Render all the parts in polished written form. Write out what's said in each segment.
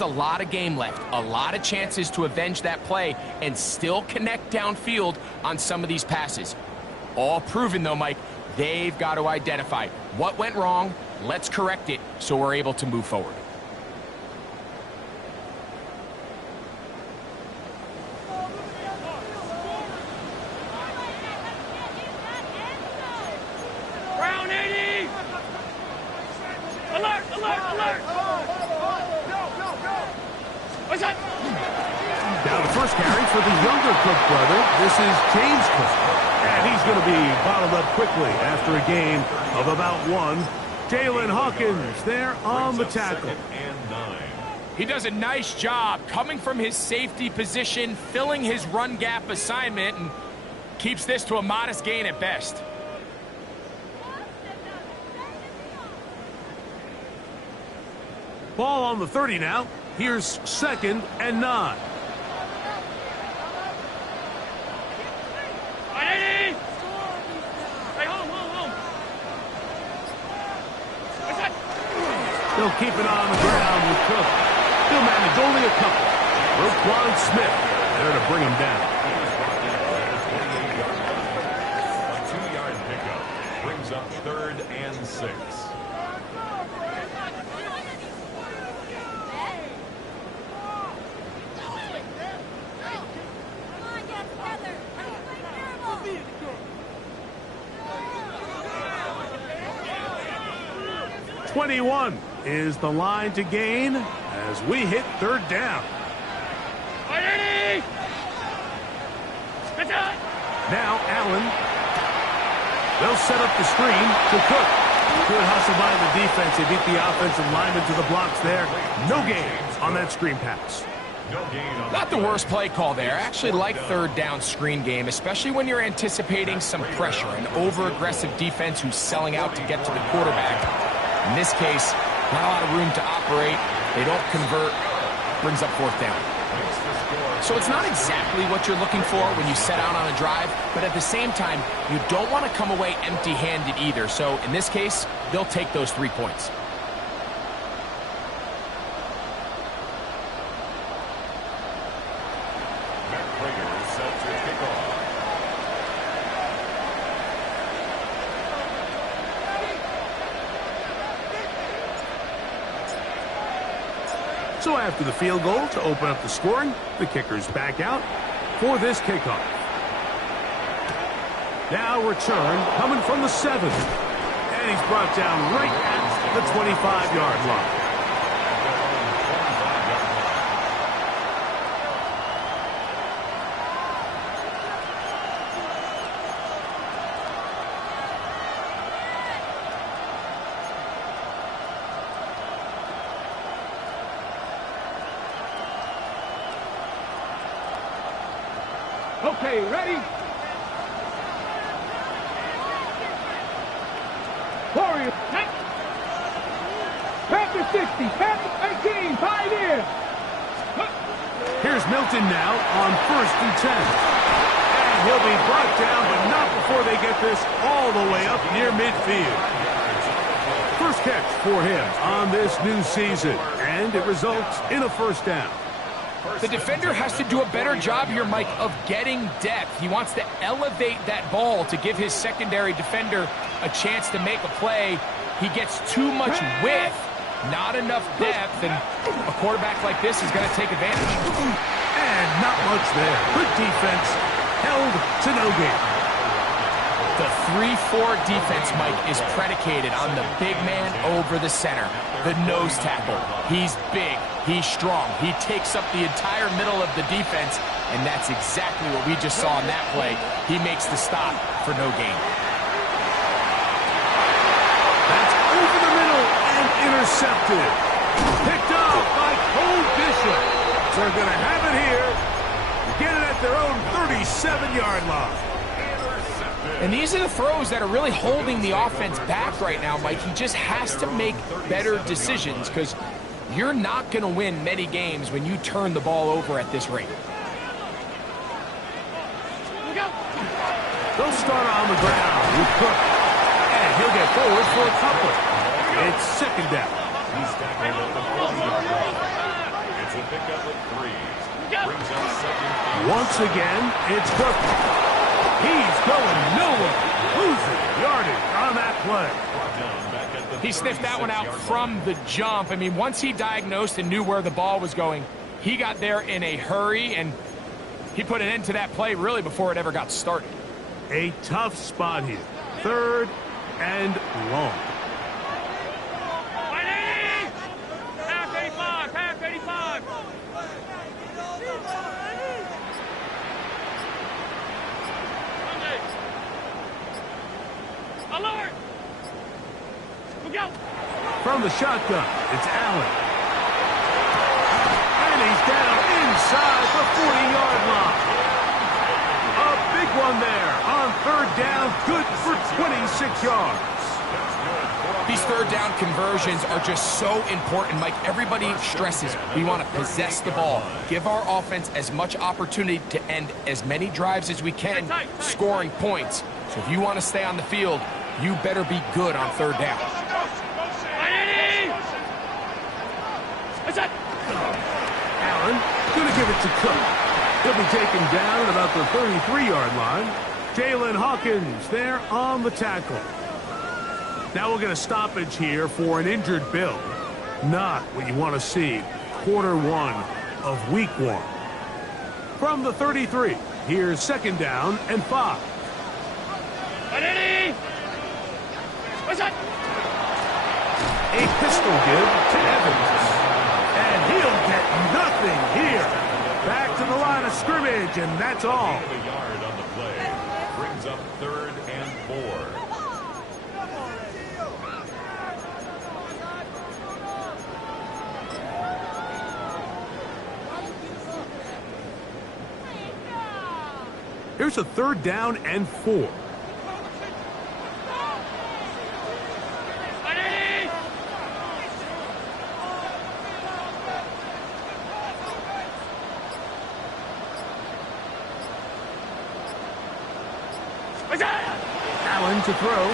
A lot of game left, a lot of chances to avenge that play and still connect downfield on some of these passes. All proven though, Mike, they've got to identify what went wrong, let's correct it so we're able to move forward. Brown 80! Alert, alert, alert! Now the first carry for the younger Cook brother. This is James Cook. And he's going to be bottled up quickly after a game of about one. Jalen Hawkins there on the tackle. He does a nice job coming from his safety position, filling his run gap assignment, and keeps this to a modest gain at best. Ball on the 30 now. Here's 2nd and 9. Hey, home. What's that? They'll keep it on the ground with Cook. He'll manage only a couple. Roquan Smith there to bring him down. A 2-yard pickup brings up 3rd and 6. .21 is the line to gain as we hit 3rd down. Now Allen. They'll set up the screen to Cook. Good hustle by the defense. They beat the offensive lineman to the blocks there. No gain on that screen pass. Not the worst play call there. I actually like 3rd down screen game, especially when you're anticipating some pressure, an over-aggressive defense who's selling out to get to the quarterback. In this case, not a lot of room to operate. They don't convert. Brings up 4th down. So it's not exactly what you're looking for when you set out on a drive, but at the same time, you don't want to come away empty-handed either. So in this case, they'll take those 3 points. So after the field goal to open up the scoring, the kicker's back out for this kickoff. Now return coming from the 7. And he's brought down right at the 25-yard line. Okay, ready? Warriors. Panther 60, Panther 18, Pioneer. Here's Milton now on 1st and 10. And he'll be brought down, but not before they get this all the way up near midfield. First catch for him on this new season, and it results in a 1st down. The defender has to do a better job here, Mike, of getting depth. He wants to elevate that ball to give his secondary defender a chance to make a play. He gets too much width, not enough depth, and a quarterback like this is going to take advantage. And not much there. Good defense, held to no gain. The 3-4 defense, Mike, is predicated on the big man over the center, the nose tackle. He's big, he's strong, he takes up the entire middle of the defense, and that's exactly what we just saw in that play. He makes the stop for no gain. That's over the middle and intercepted. Picked off by Cole Bishop. So they're going to have it here. Get it at their own 37-yard line. And these are the throws that are really holding the offense back right now, Mike. He just has to make better decisions because you're not going to win many games when you turn the ball over at this rate. They'll start on the ground with Cook. And he'll get forward for a couple. It's 2nd down. The pickup of 3 brings up second and Once again, it's Cook. He's going nowhere. Losing yardage on that play. brought down back at the He sniffed that one out 36-yard from the jump. I mean, once he diagnosed and knew where the ball was going, he got there in a hurry, and he put an end to that play really before it ever got started. A tough spot here. 3rd and long. Half 85, half 85. Alert! Look out! From the shotgun, it's Allen. And he's down inside the 40-yard line. A big one there on 3rd down, good for 26 yards. These third down conversions are just so important, Mike. Everybody stresses we want to possess the ball, give our offense as much opportunity to end as many drives as we can, scoring points. So if you want to stay on the field, you better be good on 3rd down. Allen going to give it to Cook. He'll be taken down at about the 33-yard line. Jalen Hawkins there on the tackle. Now we'll get a stoppage here for an injured Bill. Not what you want to see. Quarter 1 of week 1. From the 33, here's 2nd down and 5. A pistol give to Evans. And he'll get nothing here. Back to the line of scrimmage, and that's all. a yard on the play. Brings up 3rd and 4. Here's a 3rd down and 4. Allen to throw.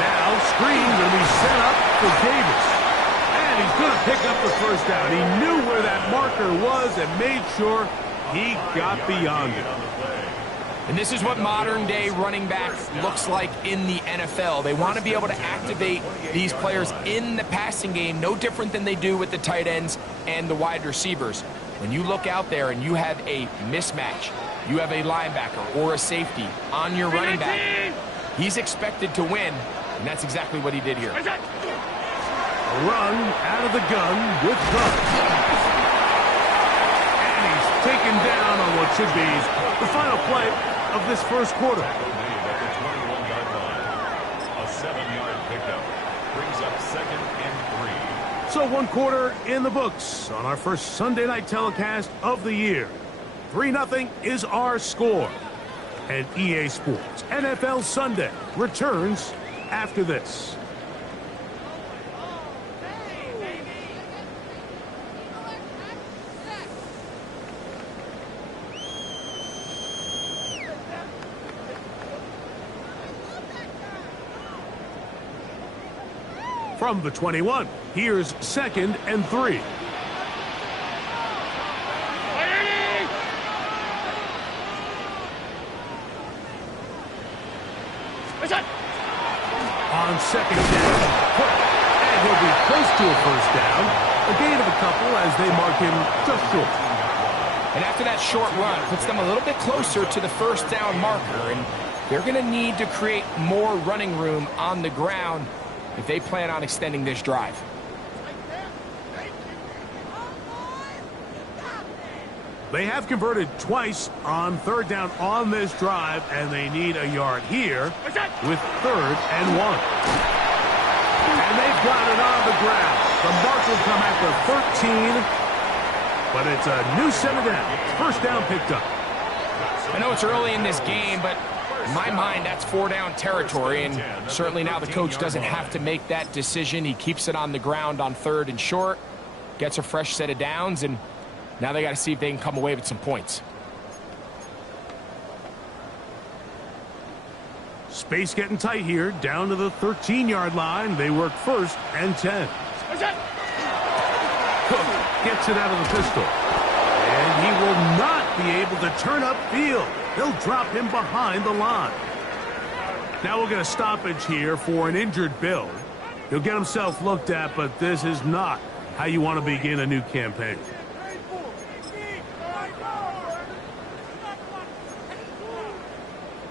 Now screen going to be set up for Davis. And he's going to pick up the 1st down. He knew where that marker was and made sure he got beyond it. And this is what modern-day running back looks like in the NFL. They want to be able to activate these players in the passing game, no different than they do with the tight ends and the wide receivers. When you look out there and you have a mismatch, you have a linebacker or a safety on your running back, he's expected to win, and that's exactly what he did here. A run out of the gun with Cook. And he's taken down on what should be the final play of this first quarter. At the 21-yard line. A 7-yard pickup. Brings up 2nd and 3. So 1 quarter in the books on our first Sunday night telecast of the year. 3-0 is our score. And EA Sports NFL Sunday returns after this. From the 21, here's 2nd and 3. On 2nd down, and he'll be close to a 1st down. A gain of a couple as they mark him just short. And after that short run, puts them a little bit closer to the 1st down marker, and they're going to need to create more running room on the ground if they plan on extending this drive. They have converted twice on 3rd down on this drive, and they need a yard here with 3rd and 1. And they've got it on the ground. The mark will come at the 13, but it's a new set of downs. 1st down picked up. I know it's early in this game, but in my mind, that's 4-down territory, and certainly now the coach doesn't have to make that decision. He keeps it on the ground on 3rd and short, gets a fresh set of downs, and now they got to see if they can come away with some points. Space getting tight here, down to the 13-yard line. They work 1st and 10. Gets it out of the pistol. And he will not be able to turn upfield. They'll drop him behind the line. Now we'll get a stoppage here for an injured Bill. He'll get himself looked at, but this is not how you want to begin a new campaign.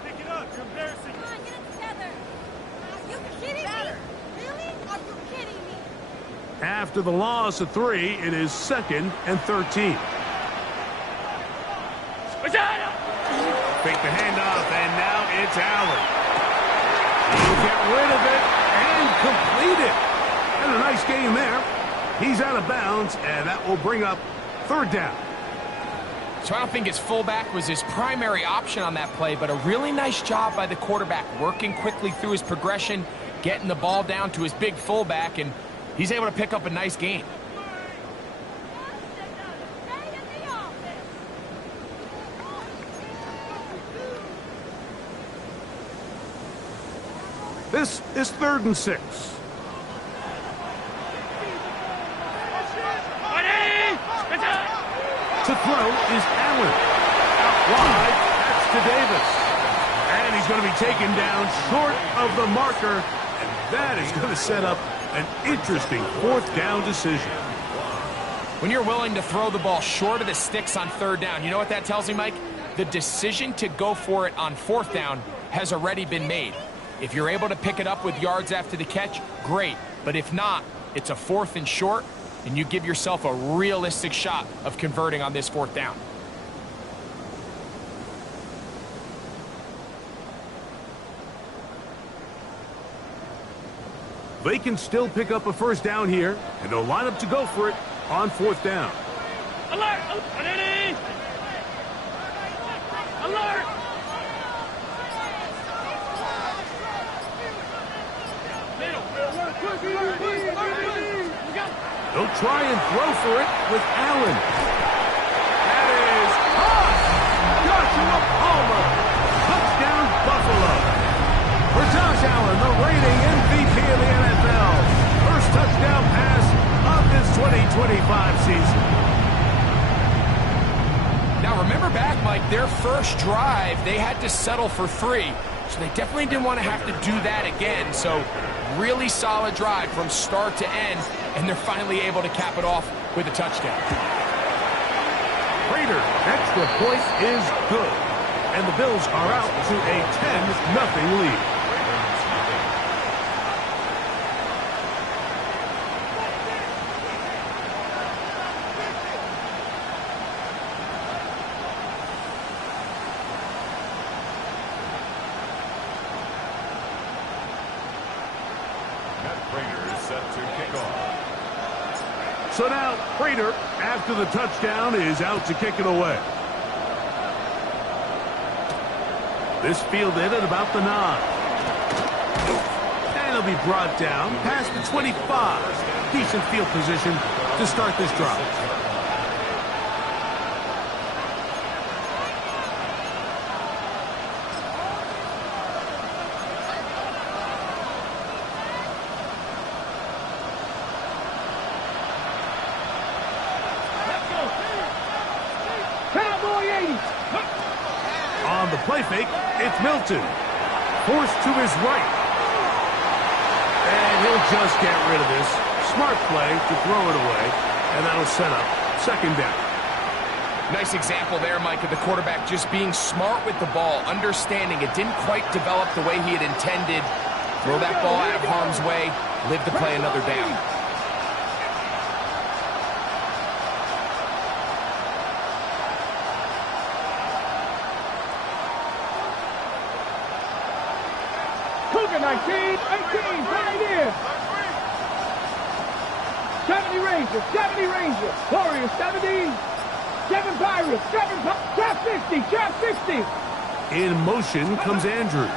Pick it up. You're embarrassing. Come on, get it together. Are you kidding me? Really? Are you kidding me? After the loss of 3, it is 2nd and 13. Fake the handoff, and now it's Allen. He'll get rid of it and complete it. And a nice game there. He's out of bounds, and that will bring up 3rd down. So I don't think his fullback was his primary option on that play, but a really nice job by the quarterback working quickly through his progression, getting the ball down to his big fullback, and he's able to pick up a nice gain. This is 3rd and 6. To throw is Allen. Out wide, that's to Davis. And he's going to be taken down short of the marker, and that is going to set up an interesting 4th down decision. When you're willing to throw the ball short of the sticks on 3rd down, you know what that tells me, Mike? The decision to go for it on 4th down has already been made. If you're able to pick it up with yards after the catch, great. But if not, it's a 4th and short, and you give yourself a realistic shot of converting on this 4th down. They can still pick up a 1st down here, and they'll line up to go for it on 4th down. Alert! Alert! Alert! They'll try and throw for it with Allen. That is caught! Joshua Palmer. Touchdown, Buffalo. For Josh Allen, the reigning MVP of the NFL. First touchdown pass of this 2025 season. Now remember back, Mike, their first drive, they had to settle for 3. So they definitely didn't want to have to do that again. So really solid drive from start to end, and they're finally able to cap it off with a touchdown. Prater, extra point is good. And the Bills are out to a 10-0 lead. So now, Prater, after the touchdown, is out to kick it away. This fielded at about the 9. And it'll be brought down past the 25. Decent field position to start this drive. On the play fake, it's Milton. Forced to his right. And he'll just get rid of this. Smart play to throw it away. And that'll set up 2nd down. Nice example there, Mike, of the quarterback just being smart with the ball, understanding it didn't quite develop the way he had intended. Throw that ball out of harm's way, live to play another down. Cougar 19, 18, Pioneer. 70 Rangers, 70 Rangers. Warriors, 70. 7 Pirates, 7 Trap 60, Trap 60. In motion comes Andrews.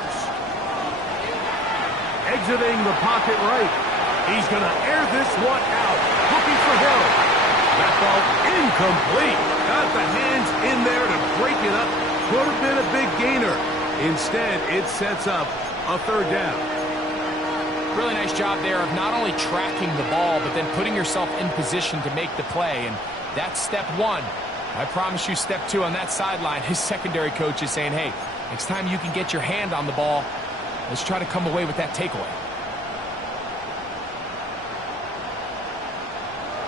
Exiting the pocket right. He's going to air this one out. Looking for Hill. That ball incomplete. Got the hands in there to break it up. Could have been a big gainer. Instead, it sets up a 3rd down. Really nice job there of not only tracking the ball, but then putting yourself in position to make the play. And that's step one. I promise you step two on that sideline. His secondary coach is saying, hey, next time you can get your hand on the ball, let's try to come away with that takeaway.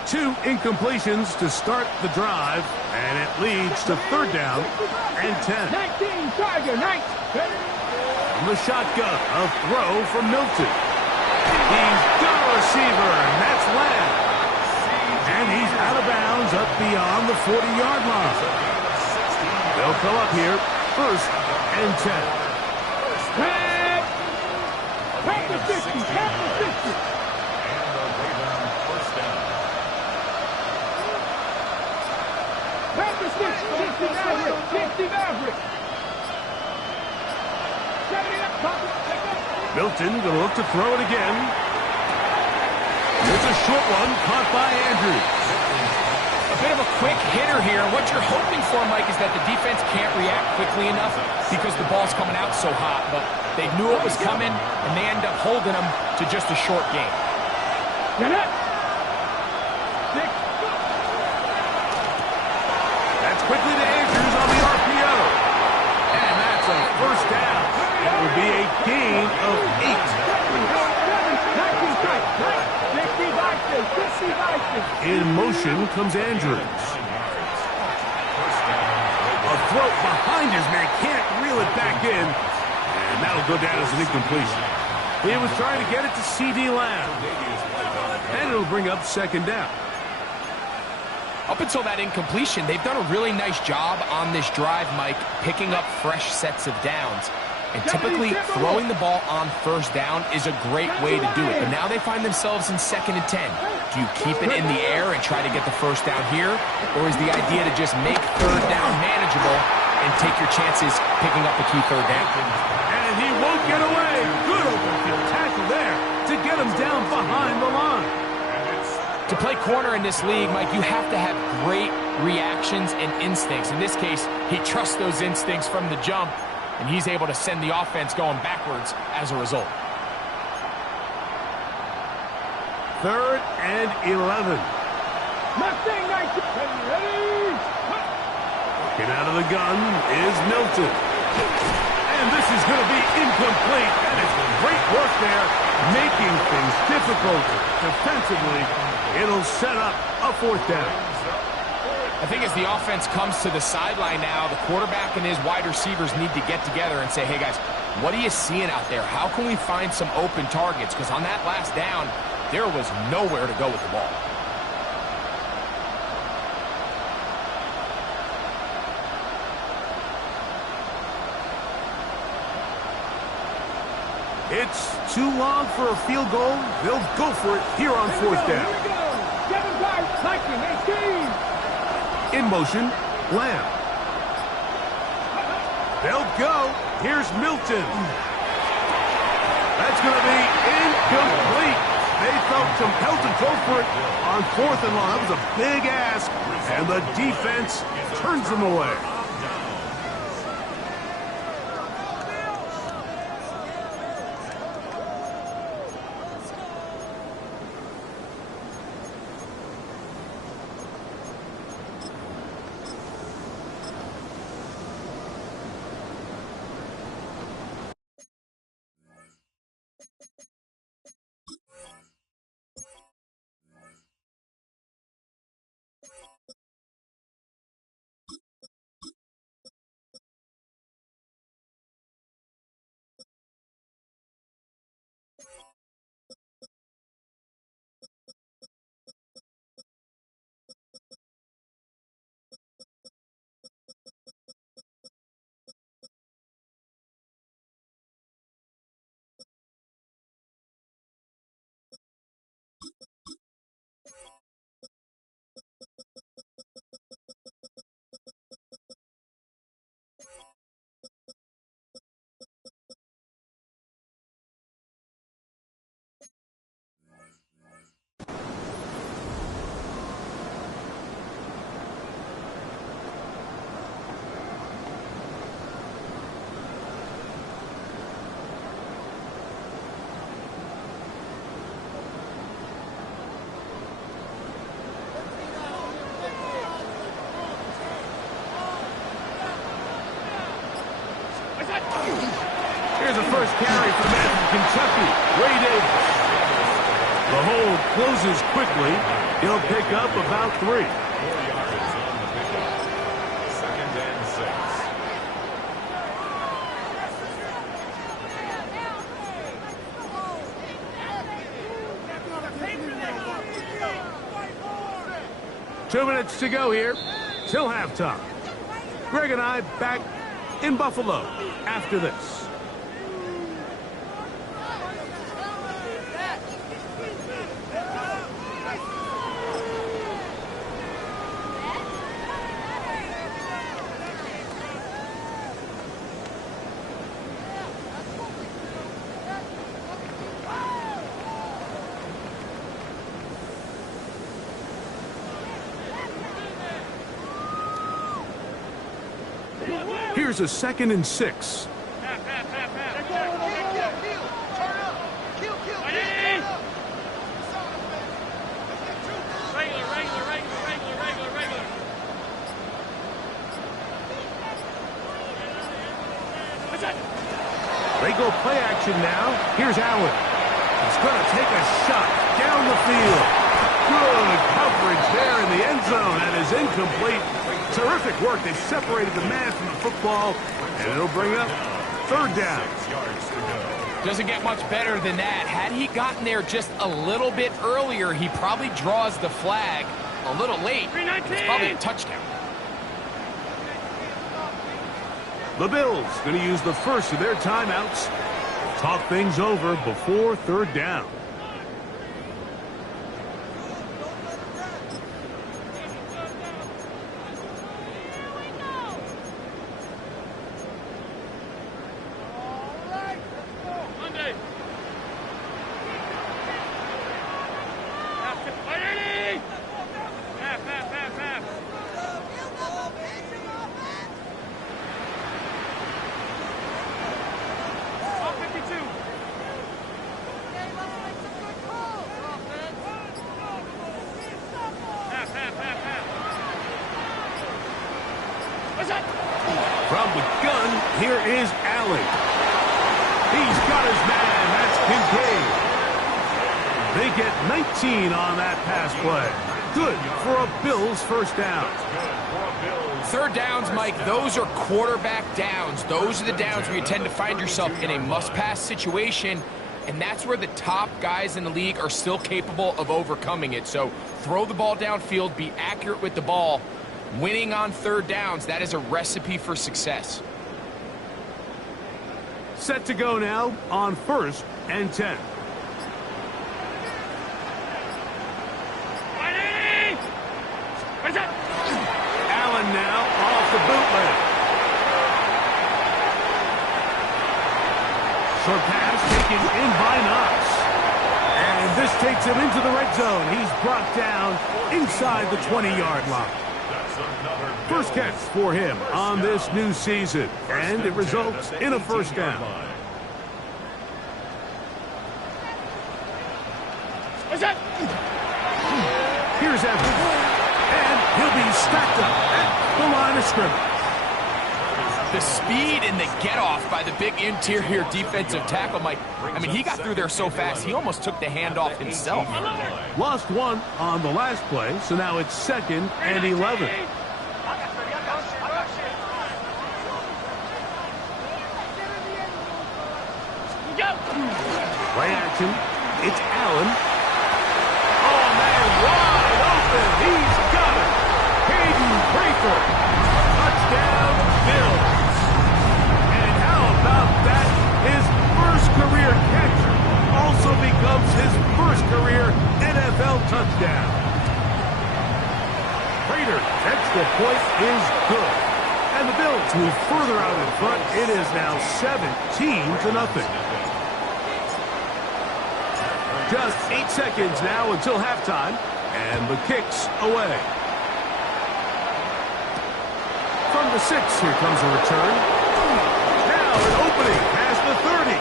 2 incompletions to start the drive, and it leads to 3rd down and 10. 19, Tiger, 19. From the shotgun, a throw from Milton. He's got a receiver, and that's Lamb. And he's out of bounds up beyond the 40-yard line. They'll come up here, 1st and 10. Tap the 50, tap the 50. And the Raven first down. Tap the 60, 60 Maverick, 60 Maverick. 70 up, Milton going to look to throw it again. It's a short one caught by Andrews. A bit of a quick hitter here. What you're hoping for, Mike, is that the defense can't react quickly enough because the ball's coming out so hot. But they knew it was coming, and they end up holding them to just a short game. Get it. 6. That's quickly to Andrews on the RPO. And that's a 1st down. It will be a gain of 8. In motion comes Andrews. A throw behind his man, can't reel it back in. And that'll go down as an incompletion. He was trying to get it to C.D. Lamb. And it'll bring up 2nd down. Up until that incompletion, they've done a really nice job on this drive, Mike, picking up fresh sets of downs. And typically, throwing the ball on 1st down is a great way to do it. But now they find themselves in 2nd and 10. Do you keep it in the air and try to get the 1st down here? Or is the idea to just make 3rd down manageable and take your chances picking up a key 3rd down? And he won't get away. Good open field tackle there to get him down behind the line. To play corner in this league, Mike, you have to have great reactions and instincts. In this case, he trusts those instincts from the jump, and he's able to send the offense going backwards as a result. 3rd and 11. Mustang 19. Ready? Looking out of the gun is Milton. And this is going to be incomplete. That is great work there, making things difficult defensively. It'll set up a 4th down. I think as the offense comes to the sideline now, the quarterback and his wide receivers need to get together and say, hey, guys, what are you seeing out there? How can we find some open targets? Because on that last down, there was nowhere to go with the ball. It's too long for a field goal. They'll go for it here on 4th down. Here we go. 7 guys, Viking, 18. In motion, Lamb. They'll go. Here's Milton. That's going to be incomplete. They felt compelled to go for it on 4th and long. That was a big ask, and the defense turns them away. Here's a first carry for the man from Kentucky, Ray Davis. The hold closes quickly. He'll pick up about 3. 4 yards on the pickup. 2nd and 6. Two minutes to go here till halftime. Greg and I back in Buffalo after this. Here's a 2nd and 6. They go play action now. Here's Allen. He's going to take a shot down the field. Good coverage there in the end zone. That is incomplete. Terrific work. They separated the man from the football, and it'll bring up 3rd down. 6 yards to go. Doesn't get much better than that. Had he gotten there just a little bit earlier, he probably draws the flag a little late. It's probably a touchdown. The Bills going to use the first of their timeouts. Talk things over before 3rd down. From the gun, here is Allen. He's got his man. That's Kincaid. They get 19 on that pass play. Good for a Bills first down. 3rd downs, Mike, those are quarterback downs. Those are the downs where you tend to find yourself in a must-pass situation, and that's where the top guys in the league are still capable of overcoming it. So throw the ball downfield, be accurate with the ball. Winning on 3rd downs, that is a recipe for success. Set to go now on 1st and 10. Allen now off the bootleg. Short pass taken in by Knox. And this takes him into the red zone. He's brought down inside the 20-yard line. First catch for him on this new season, and it results in a first down. Here's Evans, and he'll be stacked up at the line of scrimmage. The speed and the get-off by the big interior defensive tackle, Mike. I mean, he got through there so fast, he almost took the handoff himself. Lost one on the last play, so now it's 2nd and 11. Play action. It's Allen. Oh, man, wide open. He's got it. Caden Prather. Touchdown, Bills. And how about that? His first career catch also becomes his first career NFL touchdown. Prather, extra point is good. And the Bills move further out in front. It is now 17-0. Just 8 seconds now until halftime, and the kick's away. From the 6, here comes a return. Now an opening past the 30.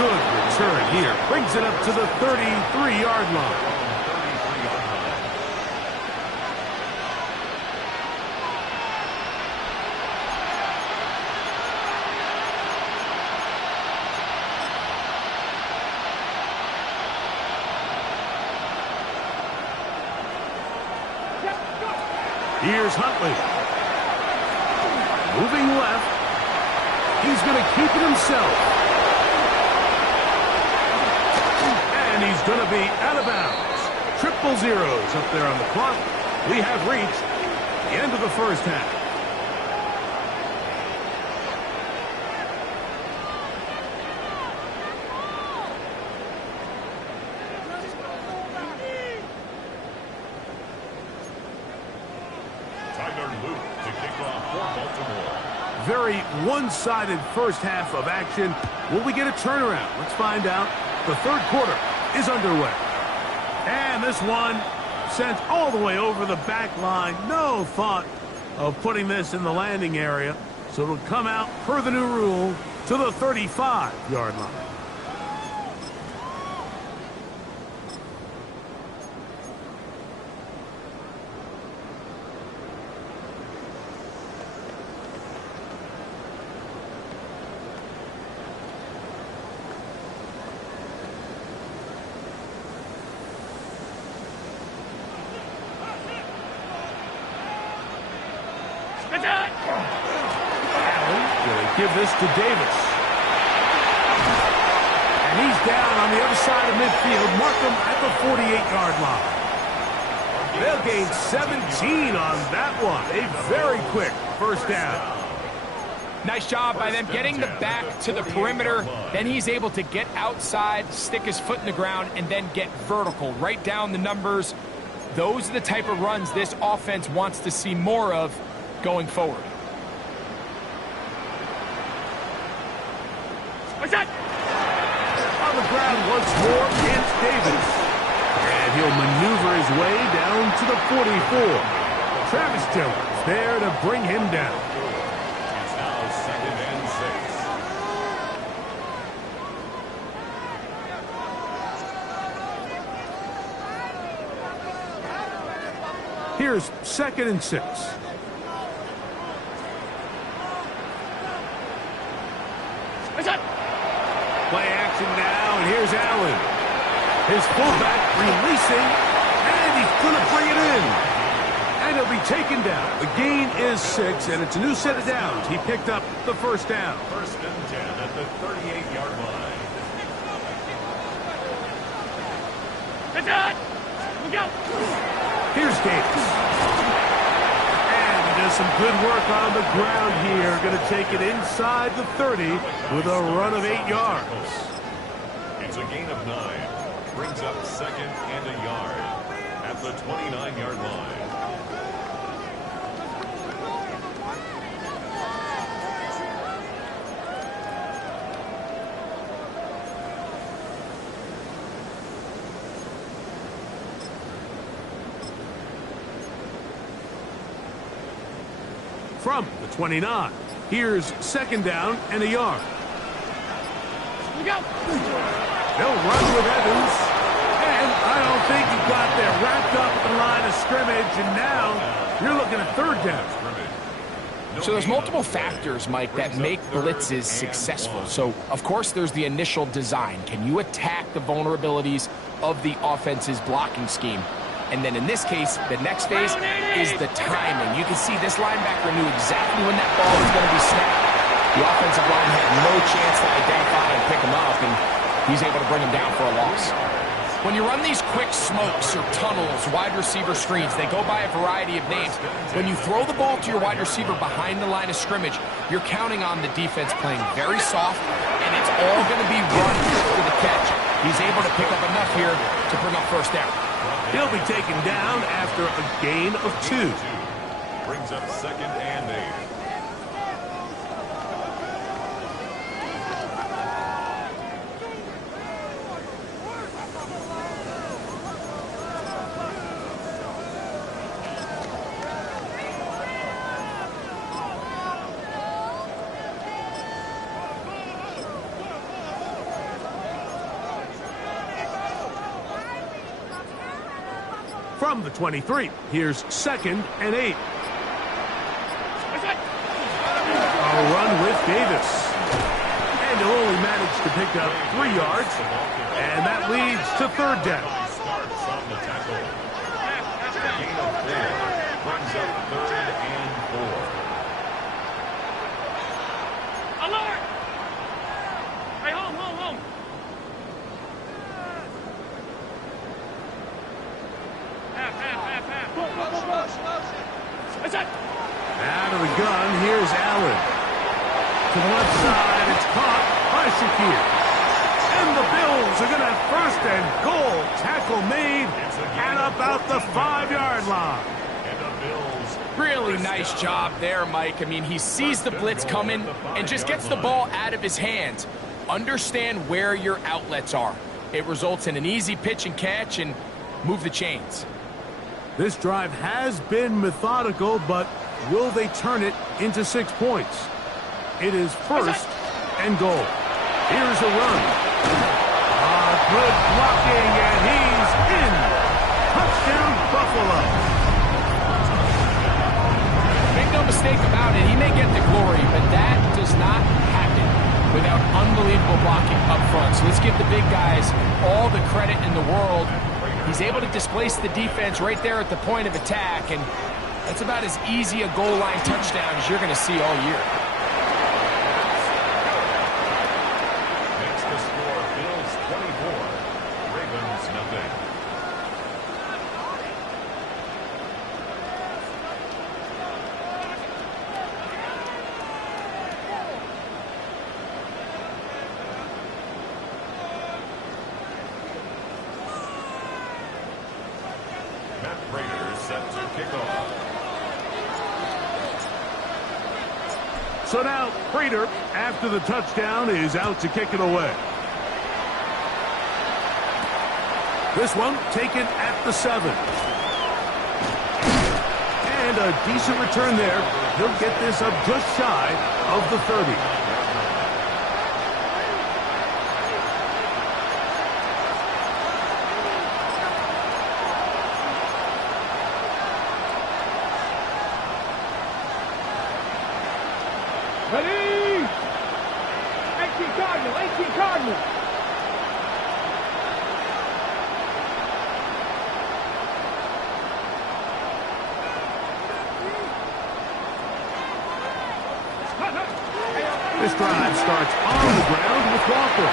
Good return here. Brings it up to the 33-yard line. Here's Huntley. Moving left. He's going to keep it himself. And he's going to be out of bounds. Triple zeros up there on the clock. We have reached the end of the first half. Very one-sided first half of action. Will we get a turnaround? Let's find out. The third quarter is underway. And this one sent all the way over the back line. No thought of putting this in the landing area. So it'll come out per the new rule to the 35-yard line. Give this to Davis. And he's down on the other side of midfield. Mark him at the 48-yard line. They'll gain 17 on that one. A very quick first down. Nice job by them getting the back to the perimeter. Then he's able to get outside, stick his foot in the ground, and then get vertical. Right down the numbers. Those are the type of runs this offense wants to see more of going forward. On the ground once more, it's Davis. And he'll maneuver his way down to the 44. Travis Tillers there to bring him down. It's now 2nd and 6. Here's 2nd and 6. Play action now, and here's Allen. His fullback releasing, and he's going to bring it in. And he'll be taken down. The gain is 6, and it's a new set of downs. He picked up the first down. 1st and 10 at the 38-yard line. Here's Davis. And he does some good work on the ground here. Going to take it inside the 30 with a run of 8 yards. It's a gain of 9. Brings up 2nd and a yard at the 29-yard line. From the 29. Here's 2nd down and a yard. They'll run with Evans. And I don't think he got there. Wrapped up at the line of scrimmage. And now you're looking at 3rd down. So there's multiple factors, Mike, that make blitzes successful. So, of course, there's the initial design. Can you attack the vulnerabilities of the offense's blocking scheme? And then in this case, the next phase is the timing. You can see this linebacker knew exactly when that ball was going to be snapped. The offensive line had no chance to identify and pick him up, and he's able to bring him down for a loss. When you run these quick smokes or tunnels, wide receiver screens, they go by a variety of names. When you throw the ball to your wide receiver behind the line of scrimmage, you're counting on the defense playing very soft, and it's all going to be run for the catch. He's able to pick up enough here to bring up first down. He'll be taken down after a gain of 2. Brings up 2nd and 8. From the 23, here's 2nd and 8. A run with Davis. And he'll only manage to pick up 3 yards. And that leads to 3rd down. Starts on the tackle. Gain of 4. Brings up Out of the gun, here's Allen. To the left side, it's caught by Shakir. And the Bills are going to have first and goal. Tackle made at about the 5-yard line. And the Bills. Really nice job there, Mike. I mean, he sees the blitz coming and just gets the ball out of his hands. Understand where your outlets are. It results in an easy pitch and catch and move the chains. This drive has been methodical, but will they turn it into 6 points? It is first and goal. Here's a run. Good blocking, and he's in. Touchdown, Buffalo. Make no mistake about it, he may get the glory, but that does not happen without unbelievable blocking up front. So let's give the big guys all the credit in the world. He's able to displace the defense right there at the point of attack, and that's about as easy a goal line touchdown as you're going to see all year. Makes the score Bills 24, Ravens nothing. Matt Prater set to kick off. So now, Prater, after the touchdown, is out to kick it away. This one taken at the 7. And a decent return there. He'll get this up just shy of the 30. Ready? 18 Cardinal, 18 Cardinal. This drive starts on the ground with Walker.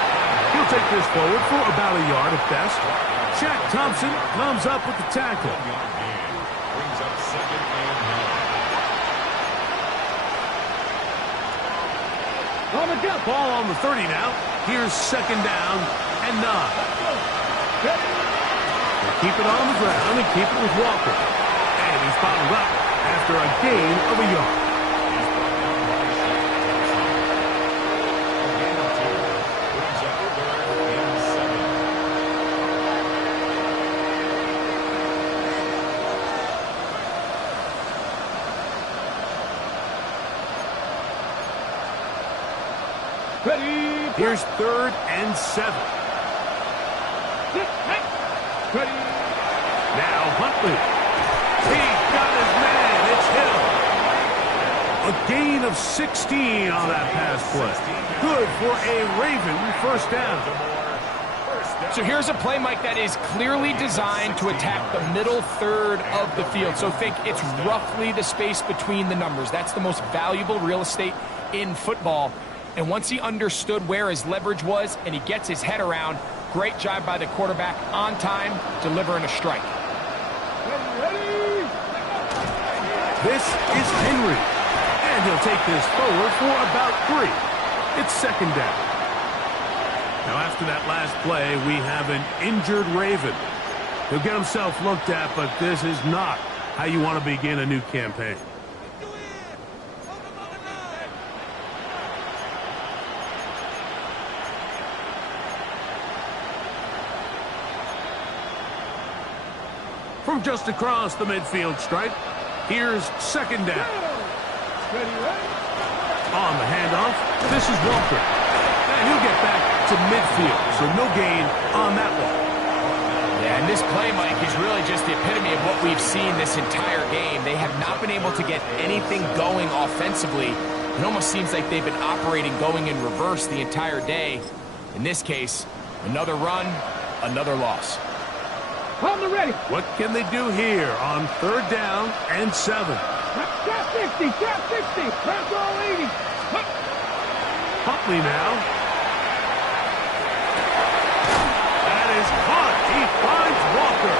He'll take this forward for about a yard at best. Shaq Thompson comes up with the tackle. Brings up second and 9. On the jump. Ball on the 30 now. Here's second down and 9. They keep it on the ground and keep it with Walker. And he's bottled up after a gain of a yard. Brings up third and 7. Ready? Here's third and 7. Ready? Now Huntley. He got his man. It's Hill. A gain of 16 on that pass play. Good for a Raven first down. So here's a play, Mike, that is clearly designed to attack the middle third of the field. So think it's roughly the space between the numbers. That's the most valuable real estate in football. And once he understood where his leverage was and he gets his head around, great job by the quarterback on time, delivering a strike. Ready? This is Henry. And he'll take this forward for about 3. It's second down. Now after that last play, we have an injured Raven. He'll get himself looked at, but this is not how you want to begin a new campaign. From just across the midfield stripe, here's second down. Ready? On the handoff, this is Walker. And he'll get back to midfield, so no gain on that one. Yeah, and this play, Mike, is really just the epitome of what we've seen this entire game. They have not been able to get anything going offensively. It almost seems like they've been operating going in reverse the entire day. In this case, another run, another loss. On the ready. What can they do here on third down and 7? Trap 60, trap 60. Trap roll 80. Huntley now. That is caught. He finds Walker.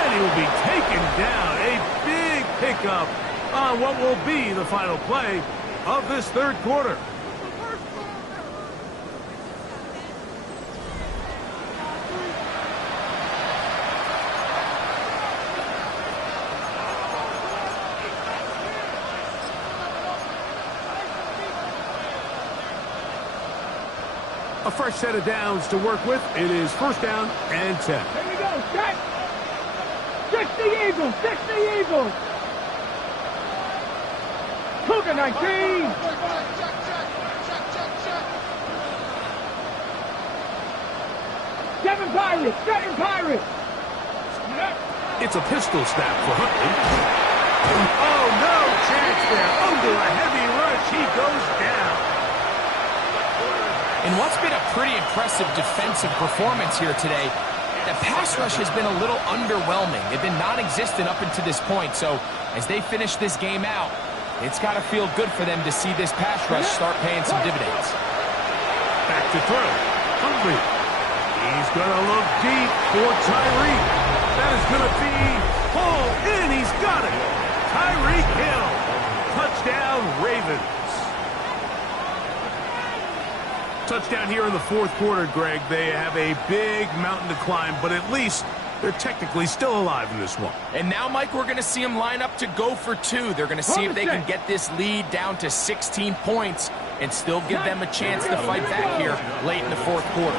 And he will be taken down. A big pickup on what will be the final play of this third quarter. A fresh set of downs to work with. It is first down and 10. Here we go, set. 60 Eagles, 60 Eagles. Cougar 19. Seven Pirates, 7 Pirates. It's a pistol snap for Huntley. Oh, no chance there. Under a heavy rush, he goes down. In what's been a pretty impressive defensive performance here today, the pass rush has been a little underwhelming. They've been non-existent up until this point, so as they finish this game out, it's got to feel good for them to see this pass rush start paying some dividends. Back to throw. Huntley. He's going to look deep for Tyreek. That is going to be pulled in. He's got it. Tyreek Hill. Touchdown, Ravens. Touchdown here in the fourth quarter, Greg. They have a big mountain to climb, but at least they're technically still alive in this one. And now, Mike, we're going to see them line up to go for two. They're going to see if they can get this lead down to 16 points and still give them a chance to fight back here late in the fourth quarter.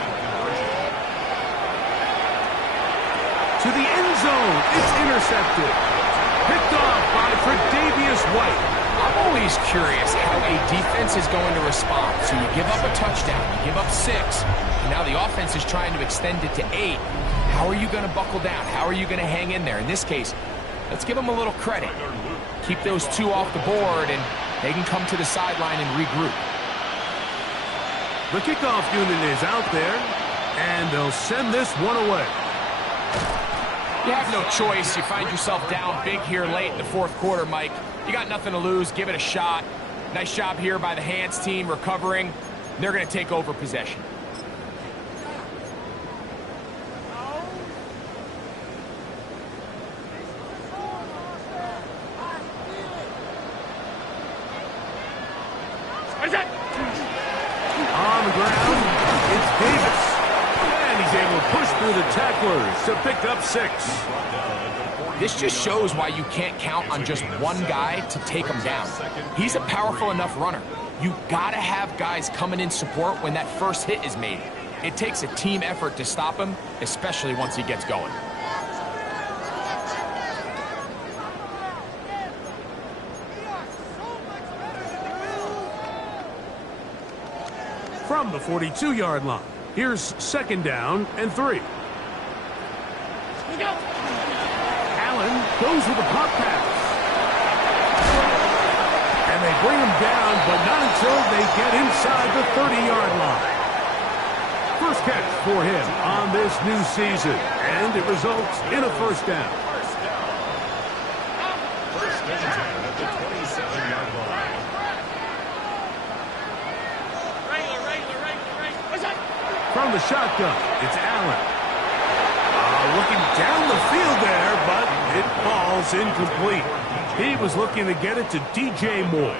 To the end zone. It's intercepted. Picked off by Tre'Davious White. I'm always curious how a defense is going to respond. So you give up a touchdown, you give up 6, and now the offense is trying to extend it to 8. How are you going to buckle down? How are you going to hang in there? In this case, let's give them a little credit. Keep those 2 off the board, and they can come to the sideline and regroup. The kickoff unit is out there, and they'll send this one away. You have no choice. You find yourself down big here late in the fourth quarter, Mike. You got nothing to lose. Give it a shot. Nice job here by the hands team recovering. They're going to take over possession. On the ground, it's Davis. And he's able to push through the tacklers to pick up 6. This just shows why you can't count on just one guy to take him down. He's a powerful enough runner. You gotta have guys coming in support when that first hit is made. It takes a team effort to stop him, especially once he gets going. From the 42-yard line, here's second down and 3. Allen goes with a pop pass. And they bring him down, but not until they get inside the 30-yard line. First catch for him on this new season, and it results in a first down. First and 10 at the 27-yard line. From the shotgun, it's Allen. Looking down the field there, but it falls incomplete. He was looking to get it to DJ Moore.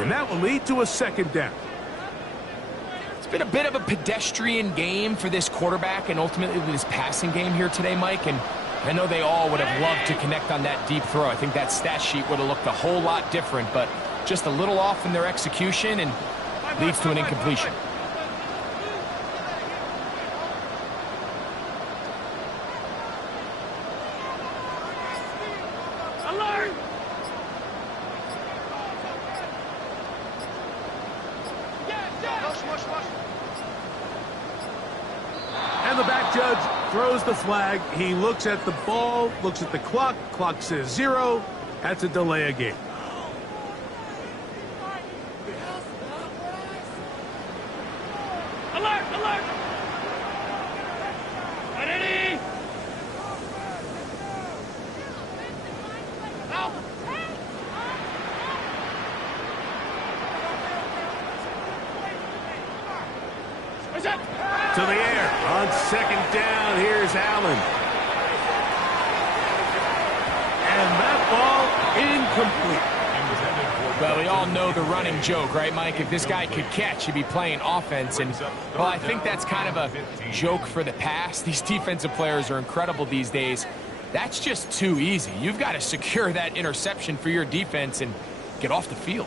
And that will lead to a second down. It's been a bit of a pedestrian game for this quarterback and ultimately this passing game here today, Mike. And I know they all would have loved to connect on that deep throw. I think that stat sheet would have looked a whole lot different, but just a little off in their execution and leads to an incompletion. And the back judge throws the flag. He looks at the ball, looks at the clock. Clock says 0. That's a delay of game. Alert! Alert! Ready? Out! To the air on second down. Here's Allen. And that ball incomplete. Well, we all know the running joke, right, Mike? If this guy could catch, he'd be playing offense. And, well, I think that's kind of a joke for the past. These defensive players are incredible these days. That's just too easy. You've got to secure that interception for your defense and get off the field.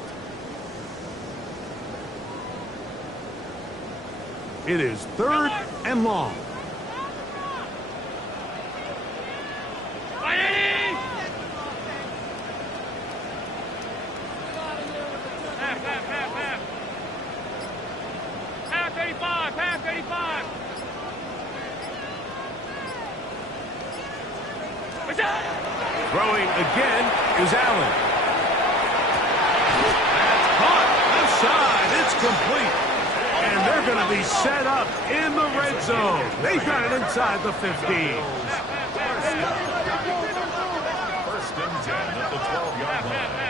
It is 3rd and long. Throwing again is Allen. That's caught. Left side. It's complete. And they're going to be set up in the red zone. They got it inside the 15. First and 10 at the 12-yard line.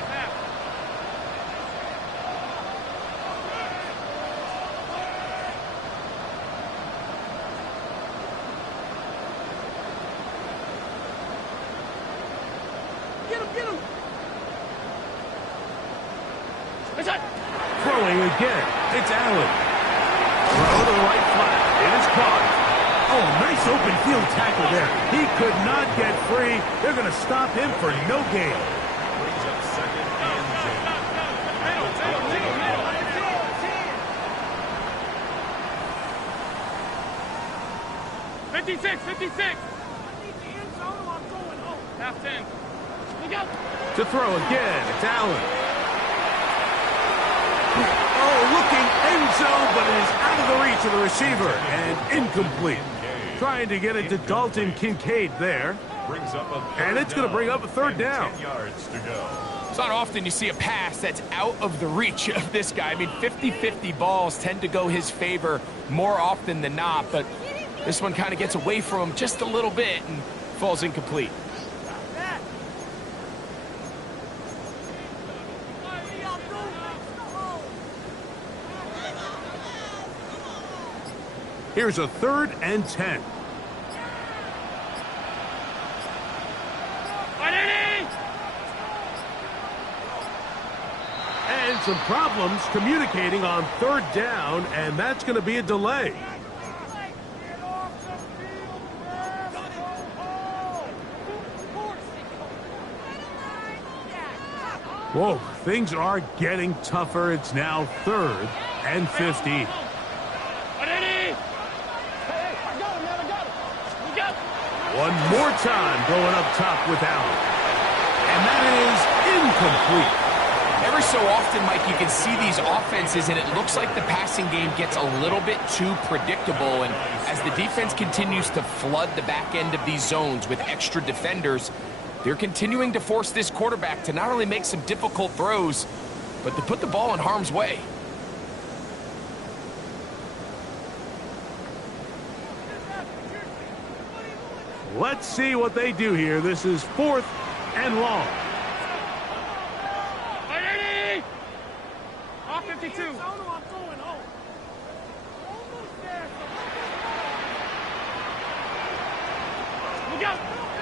Throwing again. It's Allen. Throw to the right flat. It is caught. Oh, nice open field tackle there. He could not get free. They're going to stop him for no gain. Brings up second and 10. 56. Half 10. Look out. To throw again. It's Allen. Oh, looking end zone, but it is out of the reach of the receiver and incomplete. Trying to get it to Dalton Kincaid there. Brings up a And it's going to bring up a 3rd down. 10 yards to go. It's not often you see a pass that's out of the reach of this guy. I mean, 50-50 balls tend to go his favor more often than not, but this one kind of gets away from him just a little bit and falls incomplete. Here's a 3rd and 10. And some problems communicating on 3rd down, and that's going to be a delay. Whoa, things are getting tougher. It's now 3rd and 50. One more time going up top with Allen. And that is incomplete. Every so often, Mike, you can see these offenses, and it looks like the passing game gets a little bit too predictable. And as the defense continues to flood the back end of these zones with extra defenders, they're continuing to force this quarterback to not only make some difficult throws, but to put the ball in harm's way. Let's see what they do here. This is 4th and long. Off 52.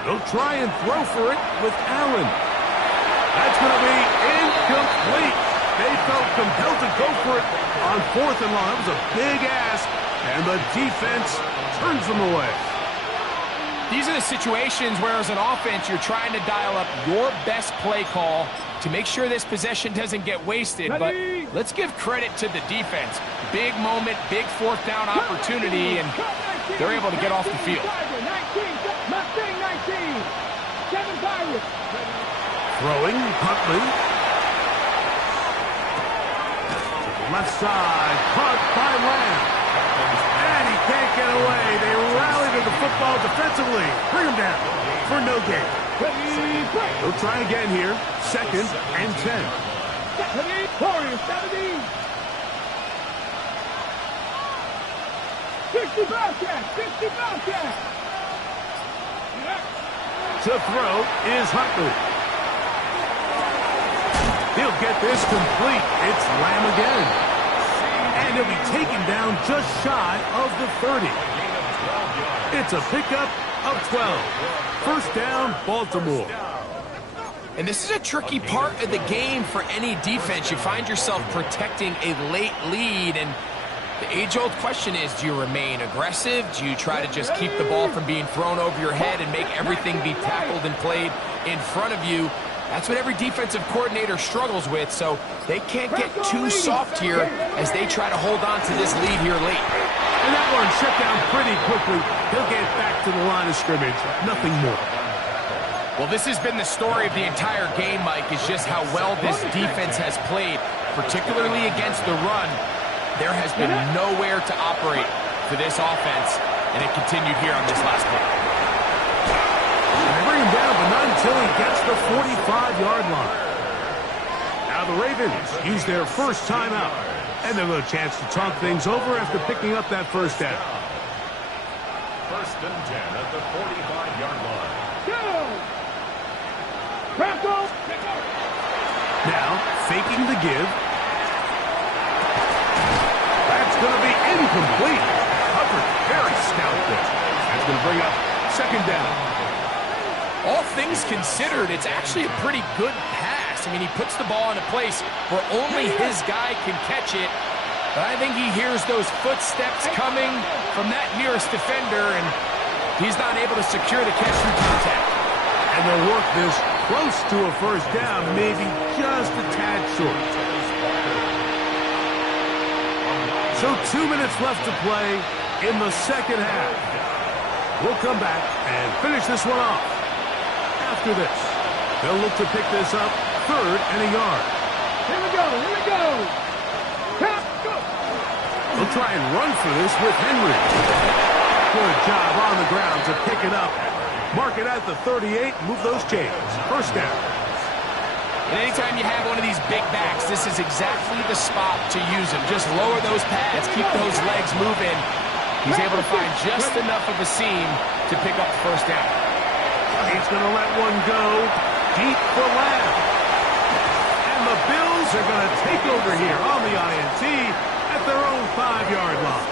They'll try and throw for it with Allen. That's going to be incomplete. They felt compelled to go for it on 4th and long. That was a big ask, and the defense turns them away. These are the situations where, as an offense, you're trying to dial up your best play call to make sure this possession doesn't get wasted. But let's give credit to the defense. Big moment, big 4th down opportunity, and they're able to get off the field. Throwing, Huntley. To the left side, caught by Lamb. And he can't get away. They rally to the football defensively. Bring him down for no gain. They'll try again here. 2nd and 10. Warriors 70. 60 Bobcats. 60 Bobcats. To throw is Huntley. He'll get this complete. It's Lamb again. And he'll be taken down just shy of the 30. It's a pickup of 12. 1st down, Baltimore. And this is a tricky part of the game for any defense. You find yourself protecting a late lead, and the age-old question is, do you remain aggressive? Do you try to just keep the ball from being thrown over your head and make everything be tackled and played in front of you? That's what every defensive coordinator struggles with, so they can't get too soft here as they try to hold on to this lead here late. And that one shut down pretty quickly. He'll get back to the line of scrimmage. Nothing more. Well, this has been the story of the entire game, Mike, is just how well this defense has played, particularly against the run. There has been nowhere to operate for this offense, and it continued here on this last play. They bring him down, but not until he gets the 45-yard line. Now the Ravens use their first timeout, and they'll have a chance to talk things over after picking up that first down. 1st and 10 at the 45-yard line. Now, faking the give. That's going to be incomplete. Covered very stout there. That's going to bring up 2nd down. All things considered, it's actually a pretty good pass. I mean, he puts the ball in a place where only his guy can catch it. But I think he hears those footsteps coming from that nearest defender, and he's not able to secure the catch through contact. And they'll work this close to a first down, maybe just a tad short. So 2 minutes left to play in the second half. We'll come back and finish this one off. After this, they'll look to pick this up 3rd and a yard. Here we go, here we go. Go. They'll try and run for this with Henry. Good job on the ground to pick it up. Mark it at the 38, move those chains. First down. And anytime you have one of these big backs, this is exactly the spot to use him. Just lower those pads, keep those legs moving. He's able to find just enough of a seam to pick up the first down. He's going to let one go deep for Lamb. And the Bills are going to take over here on the INT at their own 5-yard line.